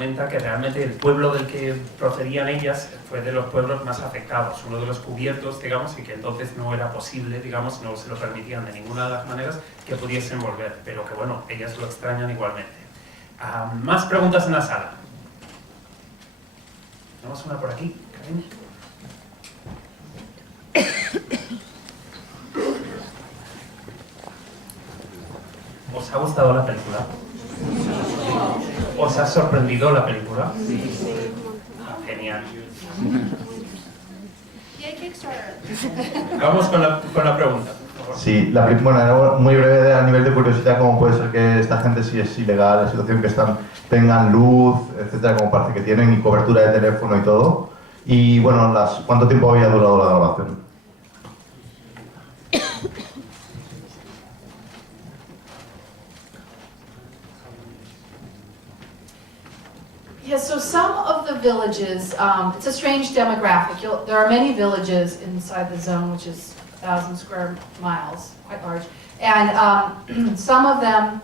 comenta que realmente el pueblo del que procedían ellas fue de los pueblos más afectados, uno de los cubiertos, digamos, y que entonces no era posible, digamos, no se lo permitían de ninguna de las maneras que pudiesen volver, pero que bueno, ellas lo extrañan igualmente. Más preguntas en la sala. Tenemos una por aquí, Karim. ¿Os ha gustado la película? ¿Os ha sorprendido la película? Sí. Genial. Vamos con la pregunta. Sí, bueno, muy breve a nivel de curiosidad, ¿cómo puede ser que esta gente, si es ilegal, la situación que están, tengan luz, etcétera, como parece que tienen, y cobertura de teléfono y todo? Y bueno, ¿cuánto tiempo había durado la grabación? Yes, so some of the villages, it's a strange demographic. There are many villages inside the zone, which is 1,000 square miles, quite large. And some of them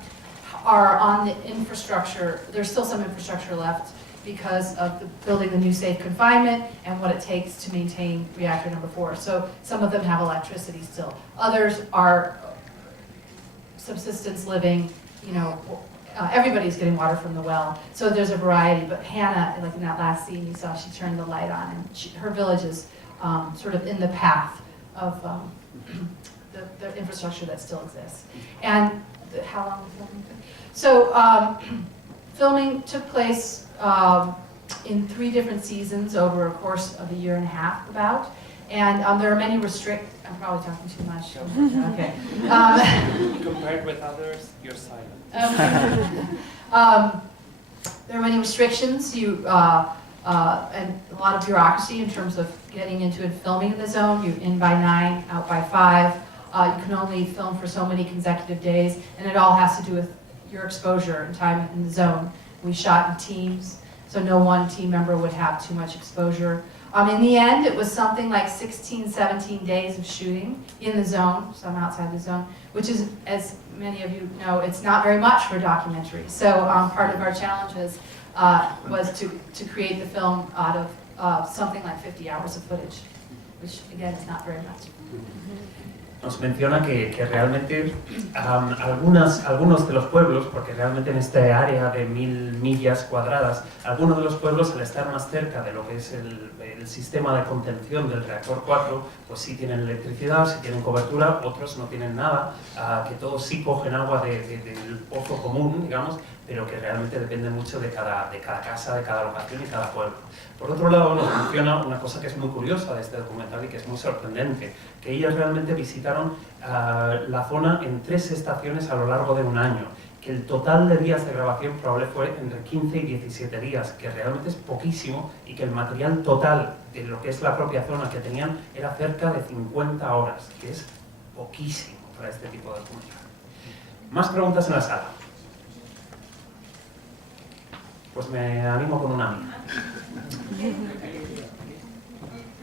are on the infrastructure. There's still some infrastructure left because of building the new safe confinement and what it takes to maintain reactor number 4. So some of them have electricity still. Others are subsistence living, you know, everybody's getting water from the well, so there's a variety. But Hannah, like in that last scene you saw, she turned the light on, and her village is sort of in the path of the infrastructure that still exists. And how long was filming? So filming took place in 3 different seasons over a course of a year and a half, about. And there are many I'm probably talking too much. Okay. Compared with others, you're silent. There are many restrictions, and a lot of bureaucracy in terms of getting into and filming in the zone. You're in by 9, out by 5. You can only film for so many consecutive days, and it all has to do with your exposure and time in the zone. We shot in teams, so no one team member would have too much exposure. In the end, it was something like 16, 17 days of shooting in the zone, some outside the zone, which is, as many of you know, it's not very much for a documentary. So part of our challenges was to create the film out of something like 50 hours of footage, which again is not very much. Nos menciona que realmente algunos de los pueblos, porque realmente en esta área de 1000 millas cuadradas, algunos de los pueblos, al estar más cerca de lo que es el sistema de contención del reactor 4, pues sí tienen electricidad, sí tienen cobertura, otros no tienen nada, que todos sí cogen agua del pozo común, digamos, pero que realmente depende mucho de cada casa, de cada locación y cada pueblo. Por otro lado, nos menciona una cosa que es muy curiosa de este documental y que es muy sorprendente, que ellas realmente visitaron la zona en 3 estaciones a lo largo de un año, que el total de días de grabación probable fue entre 15 y 17 días, que realmente es poquísimo, y que el material total de lo que es la propia zona que tenían era cerca de 50 horas, que es poquísimo para este tipo de documental. Más preguntas en la sala. Pues me animo con una amiga.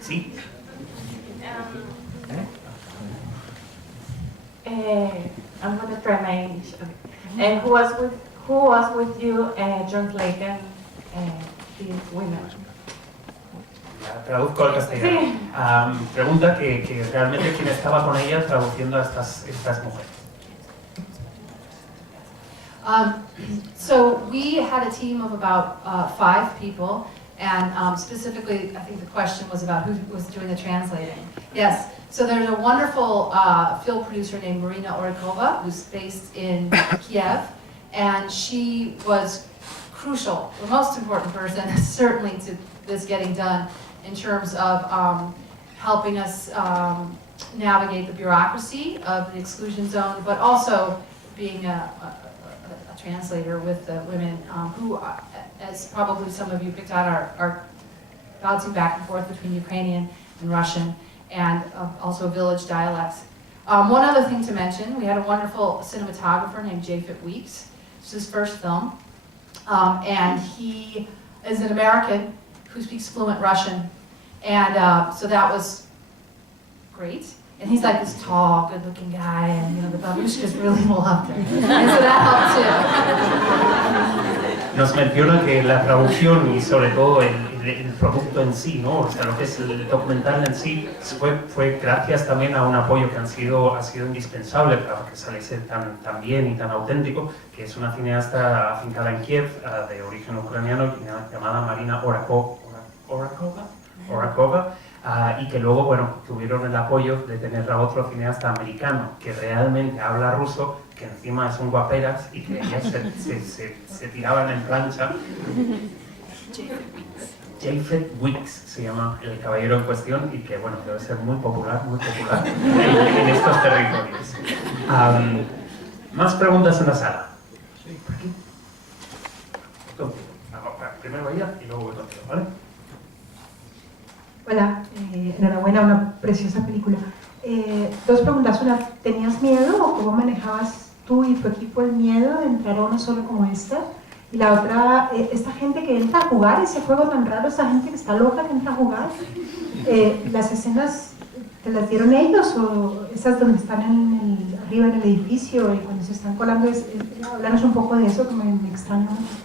¿Sí? I'm going to try my English. Okay. Who was with you translating these women? Traduzco al castellano. Pregunta que realmente quién estaba con ella traduciendo a estas mujeres. So we had a team of about 5 people, and specifically, I think the question was about who was doing the translating. Yes, so there's a wonderful film producer named Marina Orikova, who's based in Kiev, and she was crucial, the most important person, certainly to this getting done, in terms of helping us navigate the bureaucracy of the exclusion zone, but also being a translator with the women who, as probably some of you picked out, are bouncing back and forth between Ukrainian and Russian, and also village dialects. One other thing to mention, we had a wonderful cinematographer named Japhet Weeks. It's his first film, and he is an American who speaks fluent Russian, and so that was great. And he's like this tall, good-looking guy, and you know the Babushkas really loved him, and so that helped too. nos menciona que la traducción y sobre todo el producto en sí, ¿no? O sea, lo que es el documental en sí, fue gracias también a un apoyo que ha sido indispensable para que saliese tan bien y tan auténtico, que es una cineasta afincada en Kiev, de origen ucraniano, llamada Marina Orakova, y que luego, bueno, tuvieron el apoyo de tener a otro cineasta americano que realmente habla ruso, que encima es un guaperas y que ellos se tiraban en plancha. Jafet Wicks se llama el caballero en cuestión y que, bueno, debe ser muy popular en estos territorios. Más preguntas en la sala. ¿Por aquí? Contigo. Primero ella y luego voy contigo, ¿vale? Hola, enhorabuena, una preciosa película. Dos preguntas. Una, ¿tenías miedo o cómo manejabas tú y tu equipo el miedo de entrar a una zona como esta? Y la otra, esta gente que entra a jugar ese juego tan raro, esta gente que está loca que entra a jugar, ¿las escenas te las dieron ellos o esas donde están arriba en el edificio y cuando se están colando? Háblanos un poco de eso que me extraña mucho.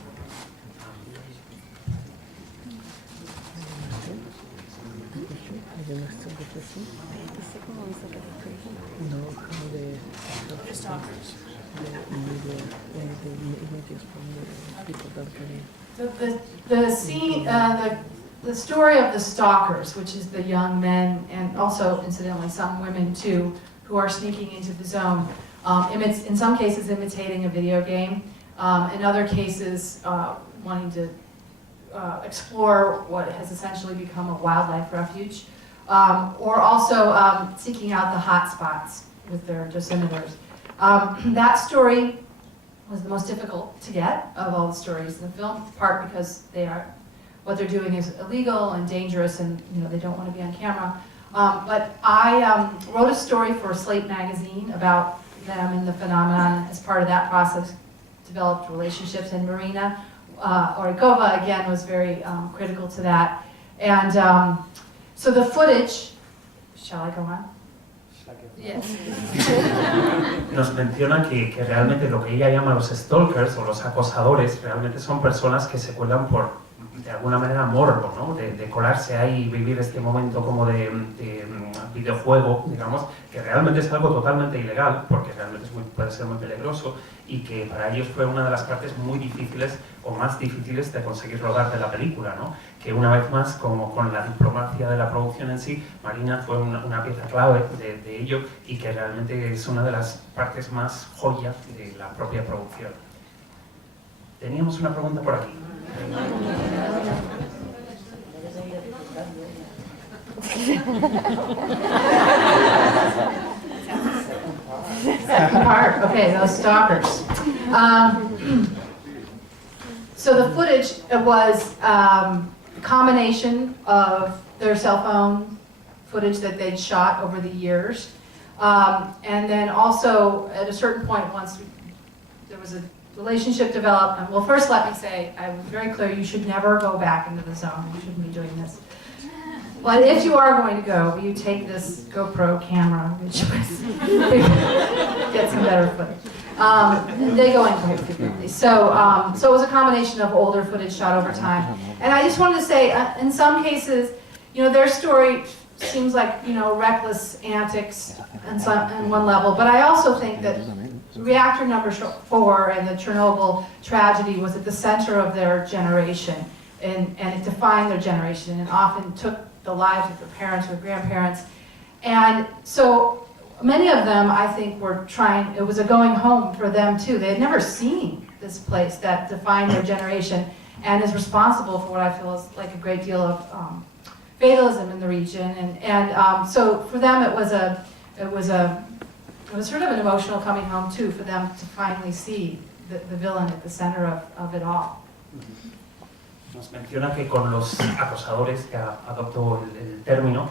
The story of the stalkers, which is the young men and also incidentally some women too, who are sneaking into the zone, in some cases imitating a video game, in other cases wanting to explore what has essentially become a wildlife refuge, or also seeking out the hot spots with their dosimeters. That story was the most difficult to get of all the stories in the film, in part because what they're doing is illegal and dangerous, and they don't want to be on camera. But I wrote a story for Slate magazine about them and the phenomenon. As part of that process, developed relationships, and Marina Orakova again was very critical to that. And so the footage. Shall I go on? Yes. Nos menciona que realmente lo que ella llama los stalkers o los acosadores realmente son personas que se cuelan por, de alguna manera, morbo, ¿no? De colarse ahí y vivir este momento como de videojuego, digamos, que realmente es algo totalmente ilegal, porque realmente puede ser muy peligroso, y que para ellos fue una de las partes muy difíciles o más difíciles de conseguir rodar de la película, ¿no? Que una vez más, como con la diplomacia de la producción en sí, Marina fue una pieza clave de ello, y que realmente es una de las partes más joyas de la propia producción. Teníamos una pregunta por aquí. Second part, okay, those stalkers. So the footage was a combination of their cell phone footage that they'd shot over the years, and then also at a certain point, once there was a relationship development. Well, first let me say, I was very clear, you should never go back into the zone. You shouldn't be doing this. But if you are going to go, you take this GoPro camera, which was get some better footage. They go in quite frequently. So it was a combination of older footage shot over time. And I just wanted to say, in some cases, their story seems like, reckless antics on one level, but I also think that reactor number 4 and the Chernobyl tragedy was at the center of their generation, and it defined their generation, and often took the lives of their parents or grandparents. And so many of them, I think, it was a going home for them too. They had never seen this place that defined their generation and is responsible for what I feel is like a great deal of fatalism in the region. And so for them it was sort of an emotional coming home too, for them to finally see the villain at the center of it all. Nos menciona que con los acosadores, que adoptó el término,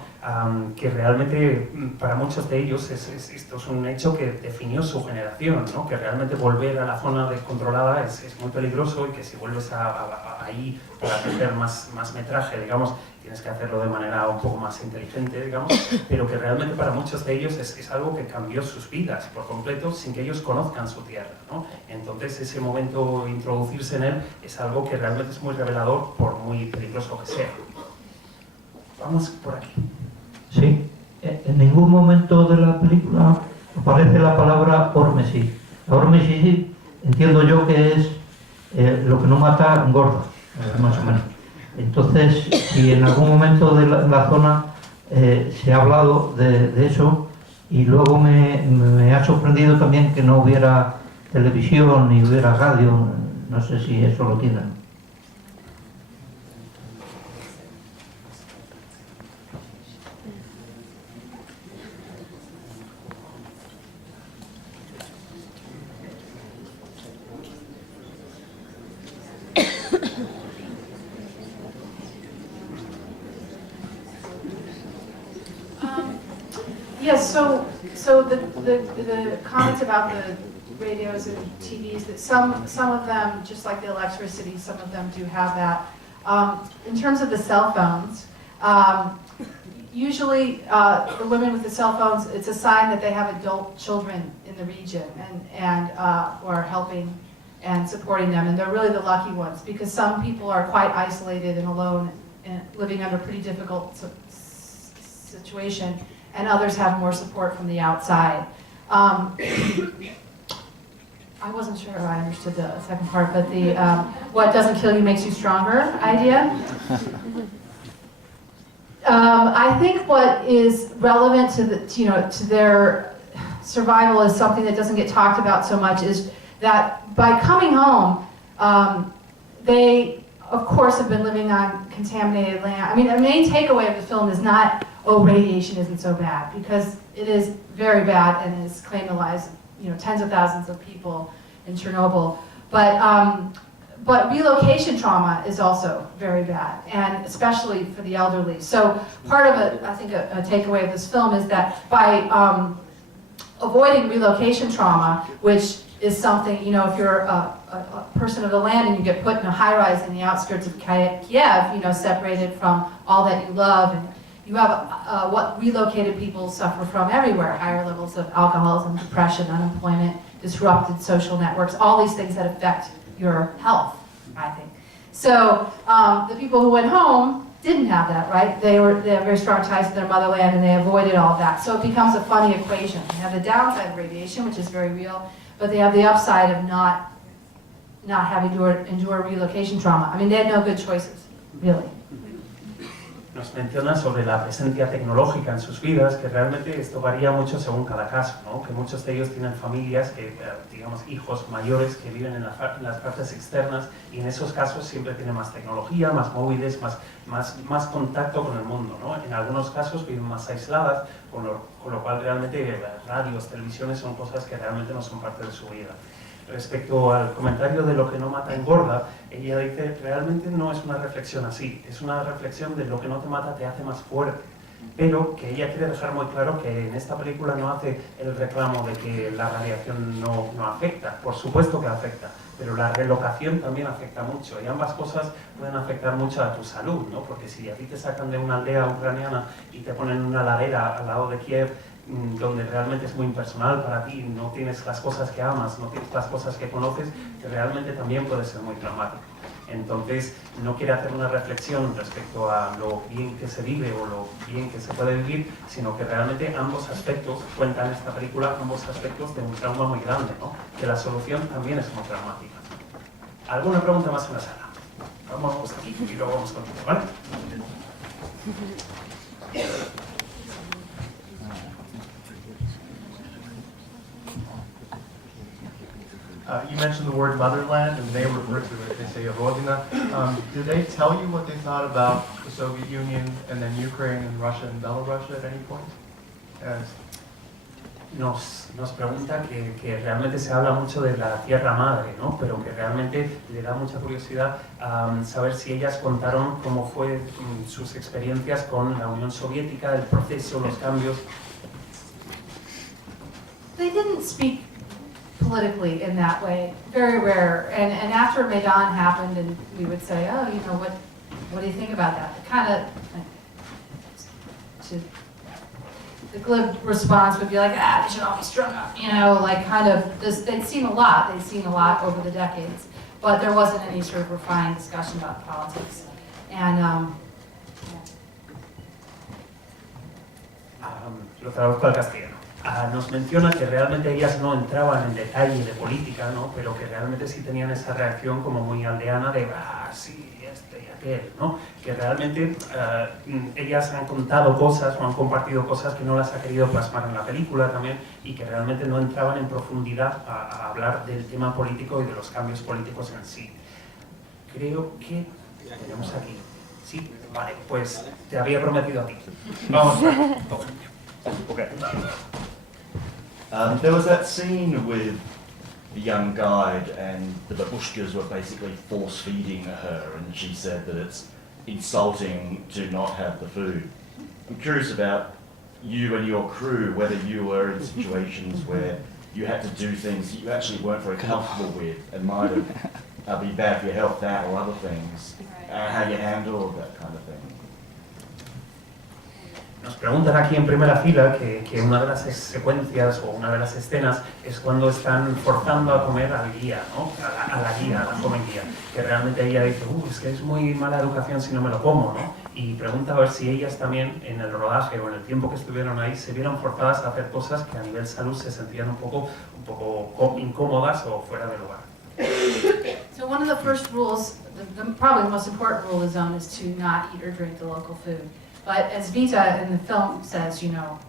que realmente para muchos de ellos esto es un hecho que definió su generación, ¿no? Que realmente volver a la zona descontrolada es muy peligroso y que si vuelves ahí para hacer más metraje, digamos, tienes que hacerlo de manera un poco más inteligente, digamos, pero que realmente para muchos de ellos es algo que cambió sus vidas por completo sin que ellos conozcan su tierra, ¿no? Entonces ese momento, introducirse en él, es algo que realmente es muy revelador por muy peligroso que sea. Vamos por aquí. Sí, en ningún momento de la película aparece la palabra hormesis. La hormesis entiendo yo que es lo que no mata engorda, más o menos. Entonces, si en algún momento de la zona se ha hablado de eso, y luego me ha sorprendido también que no hubiera televisión ni hubiera radio, no sé si eso lo tienen. Yes, so the comments about the radios and TVs, that some of them, just like the electricity, some of them do have that. In terms of the cell phones, usually the women with the cell phones, it's a sign that they have adult children in the region and who are helping and supporting them, and they're really the lucky ones, because some people are quite isolated and alone and living under pretty difficult situation, and others have more support from the outside. I wasn't sure I understood the second part, but the what doesn't kill you makes you stronger idea. I think what is relevant to their survival is something that doesn't get talked about so much, is that by coming home, they of course have been living on contaminated land. I mean, the main takeaway of the film is not, oh, radiation isn't so bad, because it is very bad and has claimed the lives of tens of thousands of people in Chernobyl. But relocation trauma is also very bad, and especially for the elderly. So part of it, I think a takeaway of this film is that by avoiding relocation trauma, which is something, if you're a person of the land and you get put in a high-rise in the outskirts of Kiev, separated from all that you love, and you have what relocated people suffer from everywhere: higher levels of alcoholism, depression, unemployment, disrupted social networks, all these things that affect your health, I think. So the people who went home didn't have that, right? They have very strong ties to their motherland, and they avoided all of that. So it becomes a funny equation. They have the downside of radiation, which is very real, but they have the upside of not having to endure relocation trauma. I mean, they had no good choices, really. Nos menciona sobre la presencia tecnológica en sus vidas, que realmente esto varía mucho según cada caso, ¿no? Que muchos de ellos tienen familias, digamos, hijos mayores que viven en las partes externas, y en esos casos siempre tienen más tecnología, más móviles, más contacto con el mundo, ¿no? En algunos casos viven más aisladas, con lo cual realmente radios, televisiones son cosas que realmente no son parte de su vida. Respecto al comentario de lo que no mata engorda, ella dice, realmente no es una reflexión así, es una reflexión de lo que no te mata te hace más fuerte, pero que ella quiere dejar muy claro que en esta película no hace el reclamo de que la radiación no afecta, por supuesto que afecta, pero la relocación también afecta mucho, y ambas cosas pueden afectar mucho a tu salud, ¿no? Porque si a ti te sacan de una aldea ucraniana y te ponen una ladera al lado de Kiev, donde realmente es muy impersonal para ti, no tienes las cosas que amas, no tienes las cosas que conoces, que realmente también puede ser muy traumático. Entonces, no quiere hacer una reflexión respecto a lo bien que se vive o lo bien que se puede vivir, sino que realmente ambos aspectos, cuenta en esta película, ambos aspectos de un trauma muy grande, ¿no? Que la solución también es muy traumática. ¿Alguna pregunta más en la sala? Vamos aquí y luego vamos contigo, ¿vale? You mentioned the word motherland, and they refer to it, they say Rodina. Did they tell you what they thought about the Soviet Union and then Ukraine and Russia and Belarus at any point? nos pregunta que realmente se habla mucho de la tierra madre, ¿no? Pero que realmente le da mucha curiosidad saber si ellas contaron cómo fue sus experiencias con la Unión Soviética, el proceso, los cambios. They didn't speak politically in that way, very rare. And after Maidan happened, and we would say, oh, you know, what do you think about that? Kind of, the glib response would be like, they should all be strung up, you know, like kind of this. They'd seen a lot over the decades, but there wasn't any sort of refined discussion about politics. And lo traduzco al castellano. Nos menciona que realmente ellas no entraban en detalle de política, ¿no? Pero que realmente sí tenían esa reacción como muy aldeana de, sí, este y aquel, ¿no? Que realmente ellas han contado cosas o han compartido cosas que no las ha querido plasmar en la película también y que realmente no entraban en profundidad a hablar del tema político y de los cambios políticos en sí. Creo que tenemos aquí. Sí, vale, pues te había prometido a ti. Vamos a ver. Okay. There was that scene with the young guide and the babushkas were basically force-feeding her and she said that it's insulting to not have the food. I'm curious about you and your crew, whether you were in situations where you had to do things that you actually weren't very comfortable with and might have be bad for your health, that or other things, and how you handled that kind of thing. Nos preguntan aquí en primera fila que una de las secuencias o una de las escenas es cuando están forzando a comer al guía, ¿no? a la guía, a la joven guía, que realmente ella dice, es que es muy mala educación si no me lo como, ¿no? Y pregunta a ver si ellas también en el rodaje o en el tiempo que estuvieron ahí se vieron forzadas a hacer cosas que a nivel salud se sentían un poco incómodas o fuera de lugar. so one of the first rules, probably the most important rule of Zone is to not eat or drink the local food. But as Vita in the film says, you know,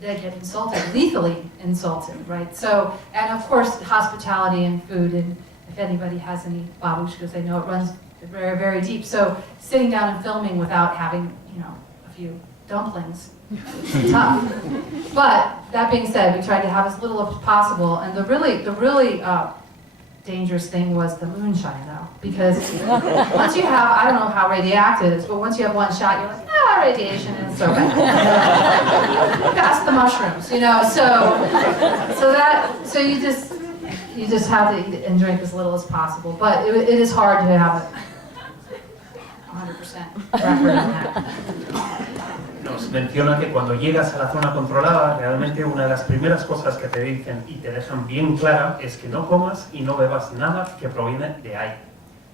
they get insulted, lethally insulted, right? So, and of course, hospitality and food, and if anybody has any babushkas, they know it runs very, very deep. So sitting down and filming without having, you know, a few dumplings is tough. But that being said, we tried to have as little as possible, and the really dangerous thing was the moonshine, though, because once you have, I don't know how radioactive it is, but once you have one shot, you're like, radiation is so bad. Pass the mushrooms, you know. So you just have to eat and drink as little as possible. But it is hard to have a 100% record on that. Nos menciona que cuando llegas a la zona controlada, realmente una de las primeras cosas que te dicen y te dejan bien clara es que no comas y no bebas nada que proviene de ahí.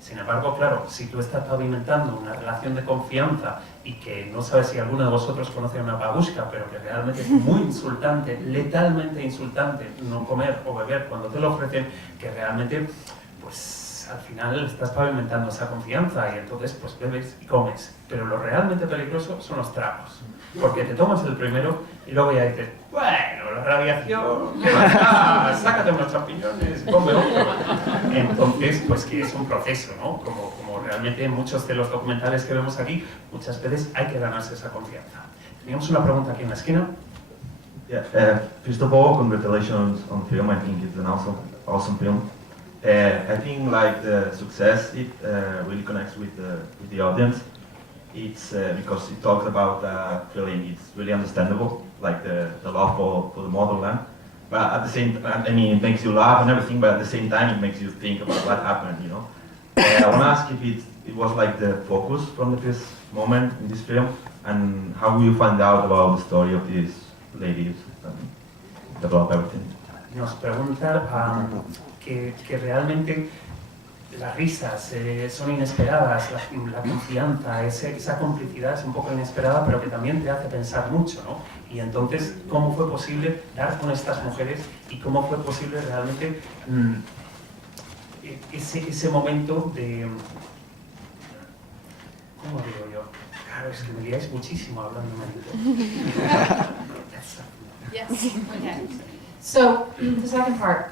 Sin embargo, claro, si tú estás pavimentando una relación de confianza y que no sabes si alguno de vosotros conoce una babushka, pero que realmente es muy insultante, letalmente insultante no comer o beber cuando te lo ofrecen, que realmente, pues al final estás pavimentando esa confianza y entonces pues bebes y comes. Pero lo realmente peligroso son los tragos, porque te tomas el primero y luego ya dices, bueno, la radiación, ¿qué más? Sácate unos champiñones, come otro. Entonces, pues que es un proceso, ¿no? Como realmente en muchos de los documentales que vemos aquí, muchas veces hay que ganarse esa confianza. Teníamos una pregunta aquí en la esquina. Yeah, first of all, congratulations on film. I think it's an awesome film. I think like the success, it really connects with the audience. It's because it talks about feeling. It's really understandable, like the love for the motherland. But at the same time, I mean, it makes you laugh and everything. But at the same time, it makes you think about what happened. You know. I want to ask if it was like the focus from the first moment in this film, and how will you find out about the story of these ladies and develop everything? Nos pregunta que realmente las risas son inesperadas, la confianza, esa complicidad es un poco inesperada, pero que también te hace pensar mucho, ¿no? Y entonces, ¿cómo fue posible dar con estas mujeres y cómo fue posible realmente ese momento de... ¿Cómo digo yo? Claro, es que me liáis muchísimo hablando. Yes. Okay. So the second part.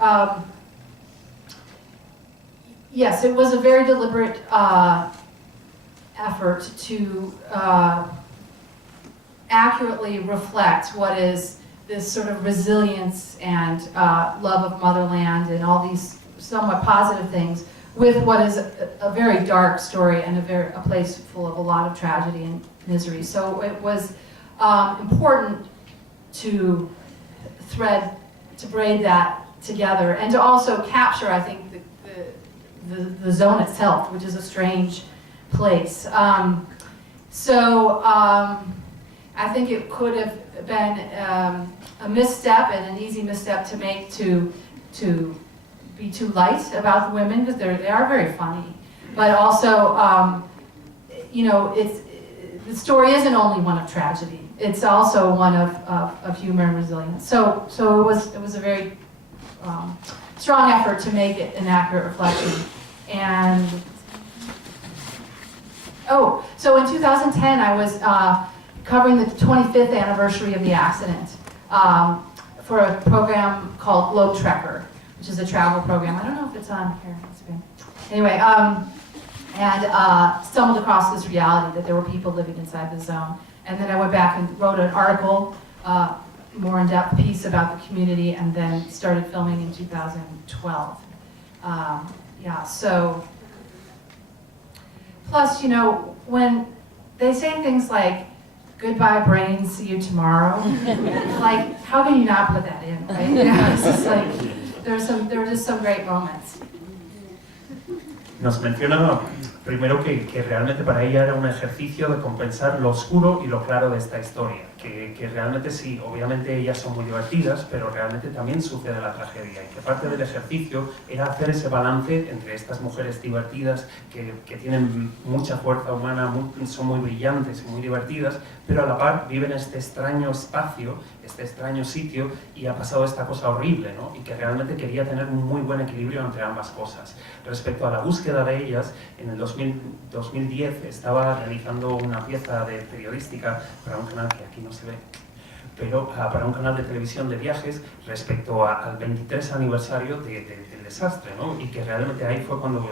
Yes, it was a very deliberate effort to accurately reflect what is this sort of resilience and love of motherland and all these somewhat positive things with what is a very dark story and a place full of a lot of tragedy and misery. So it was important to braid that together and to also capture, I think, the zone itself, which is a strange place. I think it could have been a misstep and an easy misstep to make to be too light about the women, because they are very funny. But also, you know, the story isn't only one of tragedy. It's also one of humor and resilience. So it was a very strong effort to make it an accurate reflection. And so in 2010, I was covering the 25th anniversary of the accident for a program called Globe Trekker, which is a travel program. I don't know if it's on here. Anyway, and stumbled across this reality that there were people living inside the zone. And then I went back and wrote an article, more in-depth piece about the community, and then started filming in 2012. Yeah, so, plus, you know, when they say things like, goodbye brain, see you tomorrow, like, how can you not put that in, right? You know, it's just like, there were just some great moments. Nos menciona primero que realmente para ella era un ejercicio de compensar lo oscuro y lo claro de esta historia, que realmente sí, obviamente ellas son muy divertidas, pero realmente también sucede la tragedia, y que parte del ejercicio era hacer ese balance entre estas mujeres divertidas que tienen mucha fuerza humana, son muy brillantes y muy divertidas, pero a la par viven este extraño espacio, este extraño sitio, y ha pasado esta cosa horrible, ¿no? Y que realmente quería tener un muy buen equilibrio entre ambas cosas. Respecto a la búsqueda de ellas, en el 2010 estaba realizando una pieza de periodística para un canal que aquí no se ve, pero para un canal de televisión de viajes respecto al 23 aniversario del desastre, ¿no? Y que realmente ahí fue cuando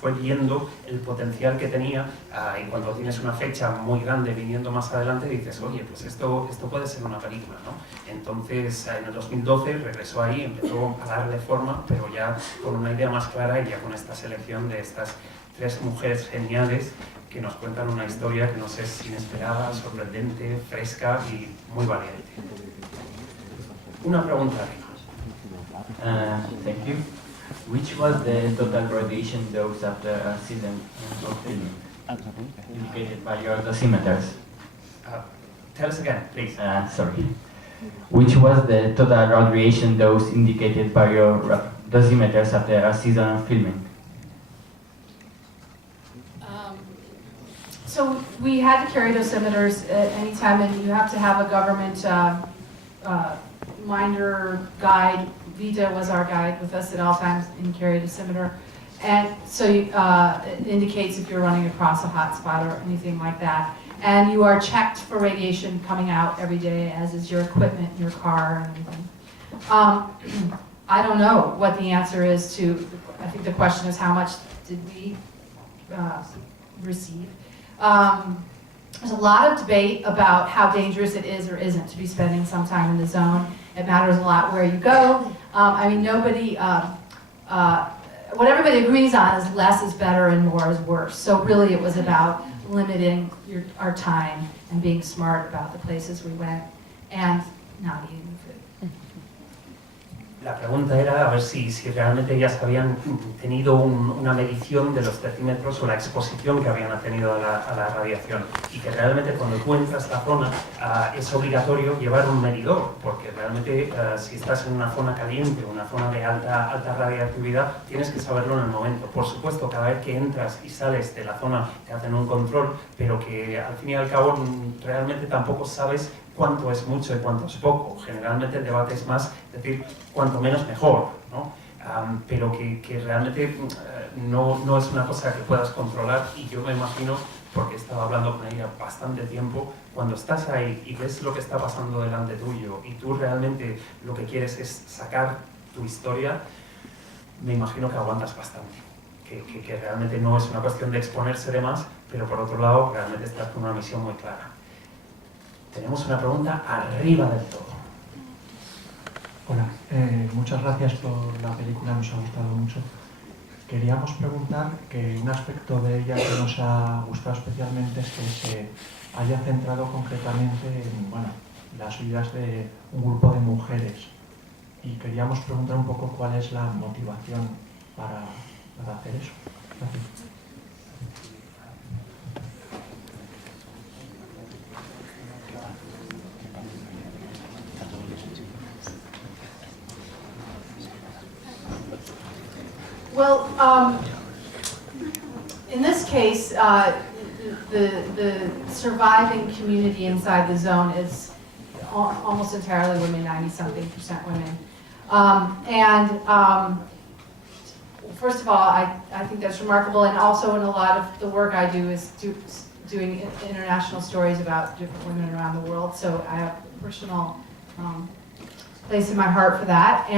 fue viendo el potencial que tenía, y cuando tienes una fecha muy grande viniendo más adelante dices, oye, pues esto puede ser una película, ¿no? Entonces en el 2012 regresó ahí, empezó a darle forma, pero ya con una idea más clara y ya con esta selección de estas tres mujeres geniales que nos cuentan una historia que nos es inesperada, sorprendente, fresca y muy valiente. Una pregunta arriba. Thank you. Which was the total radiation dose after a season of filming, indicated by your dosimeters? Tell us again, please. Sorry. Which was the total radiation dose indicated by your dosimeters after a season of filming? So we had to carry dosimeters at any time, and you have to have a government minder guide. Vita was our guide with us at all times and carried a dosimeter. And so it indicates if you're running across a hot spot or anything like that. And you are checked for radiation coming out every day, as is your equipment, your car, and everything. I don't know what the answer is to, I think the question is how much did we receive? There's a lot of debate about how dangerous it is or isn't to be spending some time in the zone. It matters a lot where you go. I mean, what everybody agrees on is less is better and more is worse. So really it was about limiting our time and being smart about the places we went and not eating the food. La pregunta era a ver si realmente ellas habían tenido una medición de los decímetros o la exposición que habían tenido a la radiación, y que realmente cuando tú entras a la zona es obligatorio llevar un medidor, porque realmente si estás en una zona caliente o una zona de alta radiactividad tienes que saberlo en el momento. Por supuesto, cada vez que entras y sales de la zona te hacen un control, pero que al fin y al cabo realmente tampoco sabes cuánto es mucho y cuánto es poco. Generalmente el debate es más decir cuanto menos mejor, ¿no? Pero que realmente no es una cosa que puedas controlar, y yo me imagino, porque he estado hablando con ella bastante tiempo, cuando estás ahí y ves lo que está pasando delante tuyo y tú realmente lo que quieres es sacar tu historia, me imagino que aguantas bastante. Que realmente no es una cuestión de exponerse de más, pero por otro lado realmente estás con una misión muy clara. Tenemos una pregunta arriba del todo. Hola, muchas gracias por la película, nos ha gustado mucho. Queríamos preguntar que un aspecto de ella que nos ha gustado especialmente es que se haya centrado concretamente en, bueno, las vidas de un grupo de mujeres. Y queríamos preguntar un poco cuál es la motivación para hacer eso. Gracias. Well, in this case, the surviving community inside the zone is almost entirely women, 90-something% women. First of all, I think that's remarkable, and also in a lot of the work I do is doing international stories about different women around the world, so I have a personal place in my heart for that.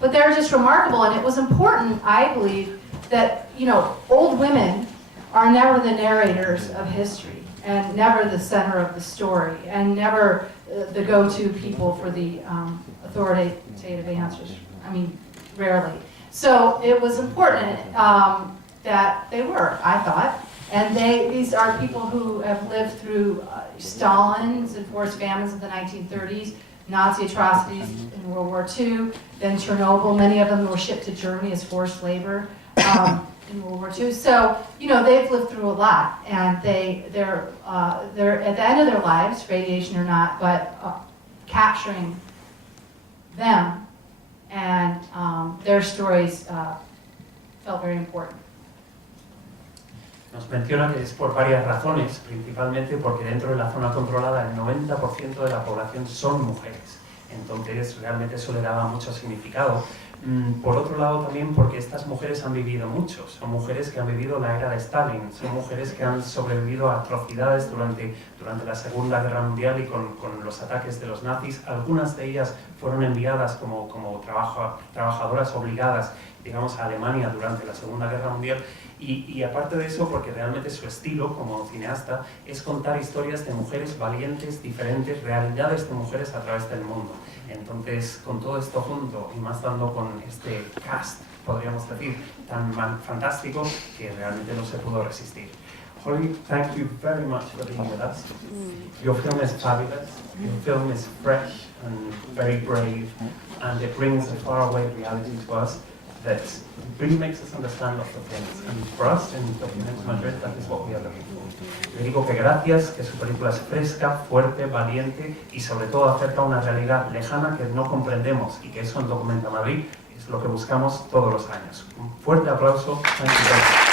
But they're just remarkable, and it was important, I believe, that, you know, old women are never the narrators of history, and never the center of the story, and never the go-to people for the authoritative answers. I mean, rarely. So it was important that they were, I thought. And these are people who have lived through Stalin's enforced famines of the 1930s, Nazi atrocities in World War II, then Chernobyl. Many of them were shipped to Germany as forced labor in World War II. So, you know, they've lived through a lot, and they're at the end of their lives, radiation or not, but capturing them and their stories felt very important. Nos menciona que es por varias razones, principalmente porque dentro de la zona controlada el 90% de la población son mujeres. Entonces realmente eso le daba mucho significado. Por otro lado también porque estas mujeres han vivido mucho, son mujeres que han vivido la era de Stalin, son mujeres que han sobrevivido a atrocidades durante la Segunda Guerra Mundial y con los ataques de los nazis. Algunas de ellas fueron enviadas como trabajadoras obligadas, digamos, a Alemania durante la Segunda Guerra Mundial. Y aparte de eso, porque realmente su estilo como cineasta es contar historias de mujeres valientes, diferentes, realidades de mujeres a través del mundo. Entonces, con todo esto junto y más dando con este cast, podríamos decir, tan fantástico que realmente no se pudo resistir. Holly, thank you very much for being with us. Your film is fabulous, your film is fresh and very brave, and it brings a faraway reality to us that really makes us understand lots of things. And for us in DOCUMENTAMADRID, that is what we are looking for. Le digo que gracias, que su película es fresca, fuerte, valiente y sobre todo acerca una realidad lejana que no comprendemos, y que eso en DOCUMENTAMADRID es lo que buscamos todos los años. Un fuerte aplauso. Thank you very much.